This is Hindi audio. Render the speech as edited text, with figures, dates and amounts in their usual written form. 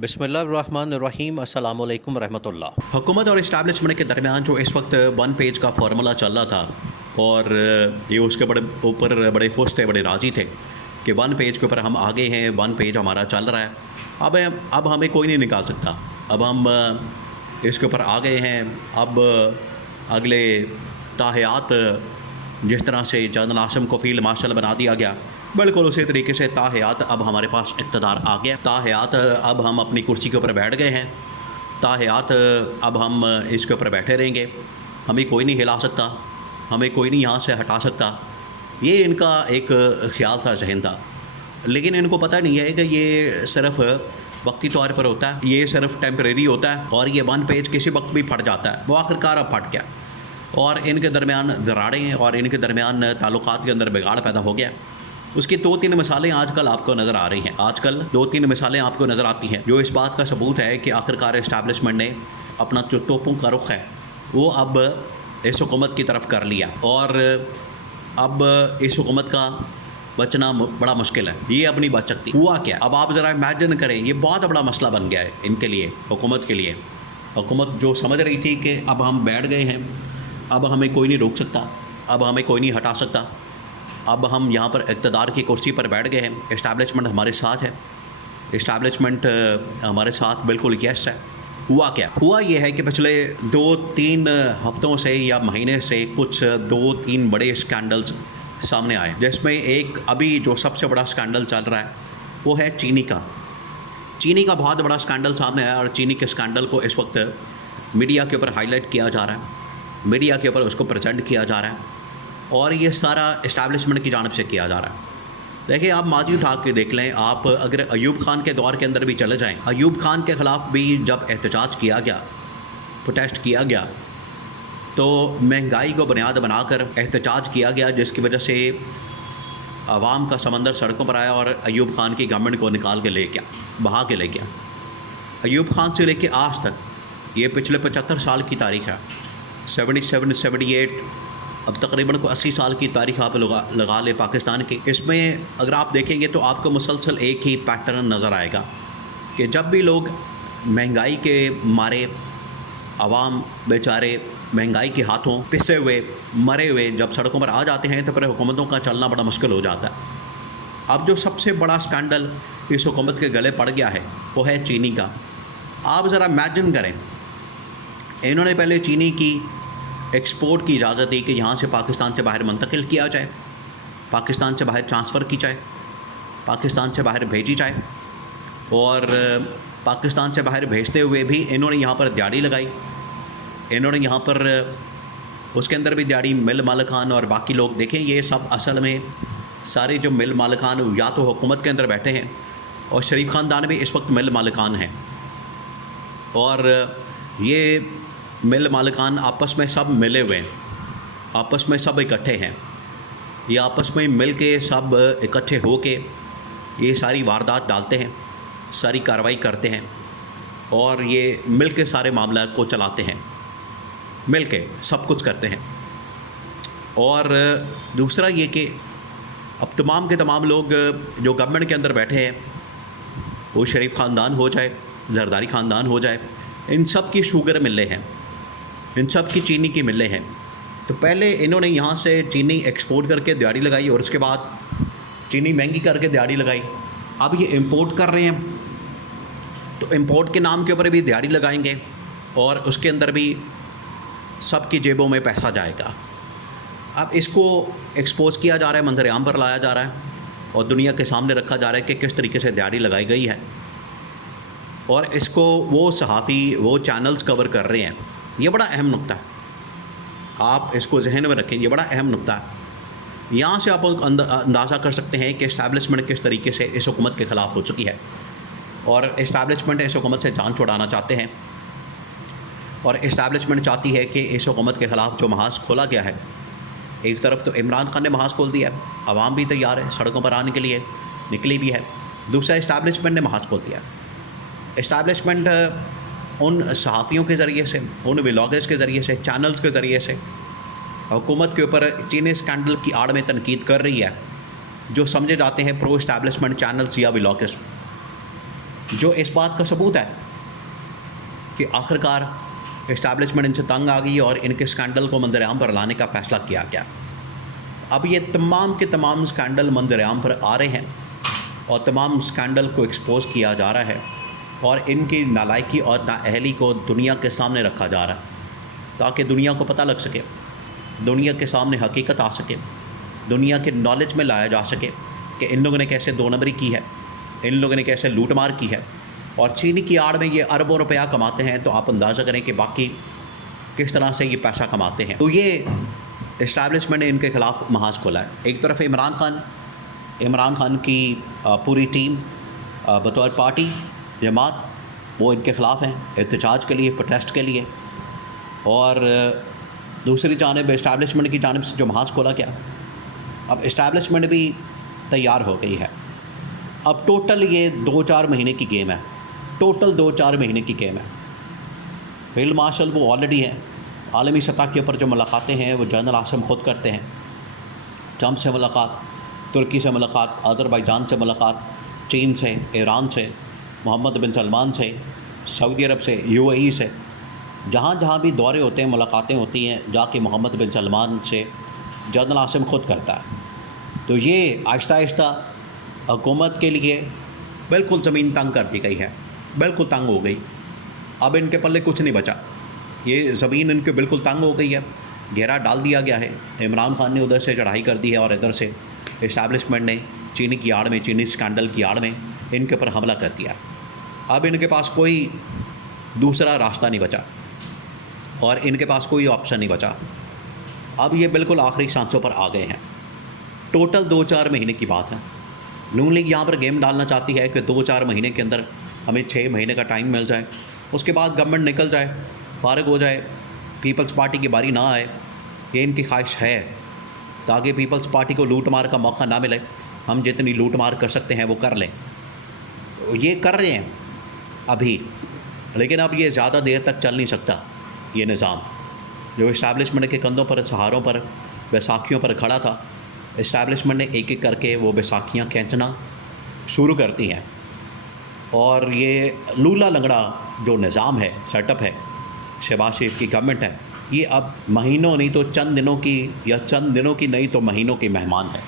बिस्मिल्लाहिर्रहमानिर्रहीम अस्सलामु अलैकुम रहमतुल्लाह। हुकूमत और इस्टेब्लिशमेंट के दरमियान जो इस वक्त वन पेज का फार्मूला चल रहा था और ये उसके बड़े ऊपर बड़े खुश थे, बड़े राज़ी थे कि वन पेज के ऊपर हम आगे हैं, वन पेज हमारा चल रहा है। अब हमें कोई नहीं निकाल सकता। अब हम इसके ऊपर आ गए हैं। अब अगले ताहयात जिस तरह से जनरल आसिम को फील्ड मार्शल बना दिया गया, बिल्कुल उसी तरीके से ताहयात अब हमारे पास इक़्तिदार आ गया। ताहयात अब हम अपनी कुर्सी के ऊपर बैठ गए हैं। ताहयात अब हम इसके ऊपर बैठे रहेंगे। हमें कोई नहीं हिला सकता, हमें कोई नहीं यहाँ से हटा सकता। ये इनका एक ख़्याल था, जहन था, लेकिन इनको पता नहीं है कि ये सिर्फ़ वक्ती तौर पर होता है, ये सिर्फ टेम्परेरी होता है और ये वन पेज किसी वक्त भी फट जाता है। वो आखिरकार अब फट गया और इनके दरमियान दरारें और इनके दरमियान ताल्लुकात के अंदर बिगाड़ पैदा हो गया। उसकी 2-3 मिसालें आजकल आपको नज़र आ रही हैं। आजकल 2-3 मिसालें आपको नज़र आती हैं जो इस बात का सबूत है कि आखिरकार इस्टेब्लिशमेंट ने अपना जो तोपों का रुख है वो अब इस हुकूमत की तरफ कर लिया और अब इस हुकूमत का बचना बड़ा मुश्किल है। ये अब नहीं बच सकती। हुआ क्या, अब आप ज़रा इमेजिन करें, ये बहुत बड़ा मसला बन गया है इनके लिए, हुकूमत के लिए। हुकूमत जो समझ रही थी कि अब हम बैठ गए हैं, अब हमें कोई नहीं रोक सकता, अब हमें कोई नहीं हटा सकता, अब हम यहाँ पर इक़्तिदार की कुर्सी पर बैठ गए हैं, इस्टेब्लिशमेंट हमारे साथ है, इस्टेब्लिशमेंट हमारे साथ बिल्कुल यस है। हुआ क्या, हुआ ये है कि पिछले 2-3 हफ्तों से या महीने से कुछ 2-3 बड़े स्कैंडल्स सामने आए, जिसमें एक अभी जो सबसे बड़ा स्कैंडल चल रहा है वो है चीनी का। चीनी का बहुत बड़ा स्कैंडल सामने आया और चीनी के स्कैंडल को इस वक्त मीडिया के ऊपर हाईलाइट किया जा रहा है, मीडिया के ऊपर उसको प्रेजेंट किया जा रहा है और ये सारा इस्टेब्लिशमेंट की जानिब से किया जा रहा है। देखिए, आप माजी उठा के देख लें, आप अगर अयूब खान के दौर के अंदर भी चले जाएं, अयूब खान के ख़िलाफ़ भी जब एहतजाज किया गया, प्रोटेस्ट किया गया, तो महंगाई को बुनियाद बनाकर एहतजाज किया गया, जिसकी वजह से आवाम का समंदर सड़कों पर आया और अयूब खान की गवर्नमेंट को निकाल के ले गया, बहा के ले गया। अयूब खान से लेके आज तक ये पिछले 75 साल की तारीख़ है, 77, 78, अब तकरीबन को 80 साल की तारीख़ आप लगा ले पाकिस्तान की। इसमें अगर आप देखेंगे तो आपको मुसलसल एक ही पैटर्न नज़र आएगा कि जब भी लोग महंगाई के मारे, आवाम बेचारे महंगाई के हाथों पिसे हुए, मरे हुए जब सड़कों पर आ जाते हैं तो फिर हुकूमतों का चलना बड़ा मुश्किल हो जाता है। अब जो सबसे बड़ा स्कैंडल इस हुकूमत के गले पड़ गया है वो है चीनी का। आप ज़रा इमेजिन करें, इन्होंने पहले चीनी की एक्सपोर्ट की इजाज़त दी कि यहाँ से पाकिस्तान से बाहर मुंतकिल किया जाए, पाकिस्तान से बाहर ट्रांसफ़र की जाए, पाकिस्तान से बाहर भेजी जाए, और पाकिस्तान से बाहर भेजते हुए भी इन्होंने यहाँ पर दिहाड़ी लगाई। इन्होंने यहाँ पर उसके अंदर भी दिहाड़ी, मिल मालिकान और बाकी लोग देखें, ये सब असल में सारे जो मिल मालिकान या तो हुकूमत के अंदर बैठे हैं और शरीफ ख़ानदान भी इस वक्त मिल मालिकान हैं, और ये मिल मालिकान आपस में सब मिले हुए हैं, आपस में सब इकट्ठे हैं। ये आपस में मिल के सब इकट्ठे हो के ये सारी वारदात डालते हैं, सारी कार्रवाई करते हैं और ये मिल के सारे मामला को चलाते हैं, मिल के सब कुछ करते हैं। और दूसरा ये कि अब तमाम के तमाम लोग जो गवर्नमेंट के अंदर बैठे हैं, वो शरीफ ख़ानदान हो जाए, जरदारी ख़ानदान हो जाए, इन सब की शुगर मिलें हैं, इन सब की चीनी की मिलें हैं। तो पहले इन्होंने यहाँ से चीनी एक्सपोर्ट करके दिहाड़ी लगाई और उसके बाद चीनी महंगी करके दिहाड़ी लगाई। अब ये इंपोर्ट कर रहे हैं तो इंपोर्ट के नाम के ऊपर भी दिहाड़ी लगाएंगे और उसके अंदर भी सबकी जेबों में पैसा जाएगा। अब इसको एक्सपोज किया जा रहा है, मंजर-ए-आम पर लाया जा रहा है और दुनिया के सामने रखा जा रहा है कि किस तरीके से दिहाड़ी लगाई गई है, और इसको वो सहाफ़ी, वो चैनल्स कवर कर रहे हैं। ये बड़ा अहम नुक्ता है, आप इसको जहन में रखें, ये बड़ा अहम नुक्ता है। यहाँ से आप अंदाज़ा कर सकते हैं कि इस्टेब्लिशमेंट किस तरीके से इस हुकूमत के ख़िलाफ़ हो चुकी है और इस्टेब्लिशमेंट इस हुकूमत से जान छुड़ाना चाहते हैं और इस्टेब्लिशमेंट चाहती है कि इस हुकूमत के ख़िलाफ़ जो महाज खोला गया है, एक तरफ तो इमरान खान ने महाज खोल दिया है, आवाम भी तैयार है सड़कों पर आने के लिए, निकली भी है, दूसरा इस्टेब्लिशमेंट ने महाज खोल दिया। इस्टेब्लिशमेंट उन सहाफ़ियों के ज़रिए से, उन व्लॉगर्स के ज़रिए से, चैनल्स के ज़रिए से हुकूमत के ऊपर चीनी स्कैंडल की आड़ में तनकीद कर रही है, जो समझे जाते हैं प्रो इस्टेब्लिशमेंट चैनल्स या व्लॉगर्स। जो इस बात का सबूत है कि आखिरकार इस्टेब्लिशमेंट इनसे तंग आ गई और इनके स्कैंडल को मंजर-ए-आम पर लाने का फ़ैसला किया गया। अब ये तमाम के तमाम स्कैंडल मंजर-ए-आम पर आ रहे हैं और तमाम स्कैंडल को एक्सपोज़ किया जा रहा है और इनकी नालायकी और नाअहली को दुनिया के सामने रखा जा रहा है ताकि दुनिया को पता लग सके, दुनिया के सामने हकीकत आ सके, दुनिया के नॉलेज में लाया जा सके कि इन लोगों ने कैसे दो नंबरी की है, इन लोगों ने कैसे लूट मार की है और चीनी की आड़ में ये अरबों रुपया कमाते हैं। तो आप अंदाज़ा करें कि बाकी किस तरह से ये पैसा कमाते हैं। तो ये इस्टेब्लिशमेंट ने इनके ख़िलाफ़ महाज खोला है। एक तरफ इमरान खान की पूरी टीम बतौर पार्टी जमात वो इनके ख़िलाफ़ हैं एहतजाज के लिए, प्रोटेस्ट के लिए, और दूसरी जानिब इस्टेब्लिशमेंट की जानिब से जो महाज खोला गया, अब इस्टेब्लिशमेंट भी तैयार हो गई है। अब टोटल ये 2-4 महीने की गेम है, टोटल 2-4 महीने की गेम है। फील्ड मार्शल वो ऑलरेडी है, आलमी सतह के ऊपर जो मुलाकातें हैं वो जनरल आसिम ख़ुद करते हैं। ट्रंप से मुलाकात, तुर्की से मुलाकात, अज़रबैजान से मुलाकात, चीन से, ईरान से, मोहम्मद बिन सलमान से, सऊदी अरब से, UAE से, जहाँ जहाँ भी दौरे होते हैं, मुलाकातें होती हैं, जाके मोहम्मद बिन सलमान से जनरल आसिम ख़ुद करता है। तो ये आहिस्ता आहिस्ता हुकूमत के लिए बिल्कुल ज़मीन तंग कर दी गई है, बिल्कुल तंग हो गई। अब इनके पल्ले कुछ नहीं बचा, ये ज़मीन इनके बिल्कुल तंग हो गई है, घेरा डाल दिया गया है। इमरान खान ने उधर से चढ़ाई कर दी है और इधर से इस्टेब्लिशमेंट ने चीनी की आड़ में, चीनी स्कैंडल की आड़ में इनके ऊपर हमला कर दिया। अब इनके पास कोई दूसरा रास्ता नहीं बचा और इनके पास कोई ऑप्शन नहीं बचा। अब ये बिल्कुल आखिरी सांसों पर आ गए हैं। टोटल 2-4 महीने की बात है। नून लीग यहाँ पर गेम डालना चाहती है कि 2-4 महीने के अंदर हमें 6 महीने का टाइम मिल जाए, उसके बाद गवर्नमेंट निकल जाए, फारिग हो जाए, पीपल्स पार्टी की बारी ना आए। ये इनकी ख्वाहिश है ताकि पीपल्स पार्टी को लूट मार का मौका ना मिले, हम जितनी लूट मार कर सकते हैं वो कर लें। तो ये कर रहे हैं अभी, लेकिन अब ये ज़्यादा देर तक चल नहीं सकता। ये निज़ाम जो इस्टेब्लिशमेंट के कंधों पर, सहारों पर, बैसाखियों पर खड़ा था, इस्टेब्लिशमेंट ने एक एक करके वो बैसाखियाँ खींचना शुरू करती हैं और ये लूला लंगड़ा जो निज़ाम है, सेटअप है, शहबाज शरीफ की गवर्नमेंट है, ये अब महीनों नहीं तो चंद दिनों की, या चंद दिनों की नहीं तो महीनों की मेहमान है।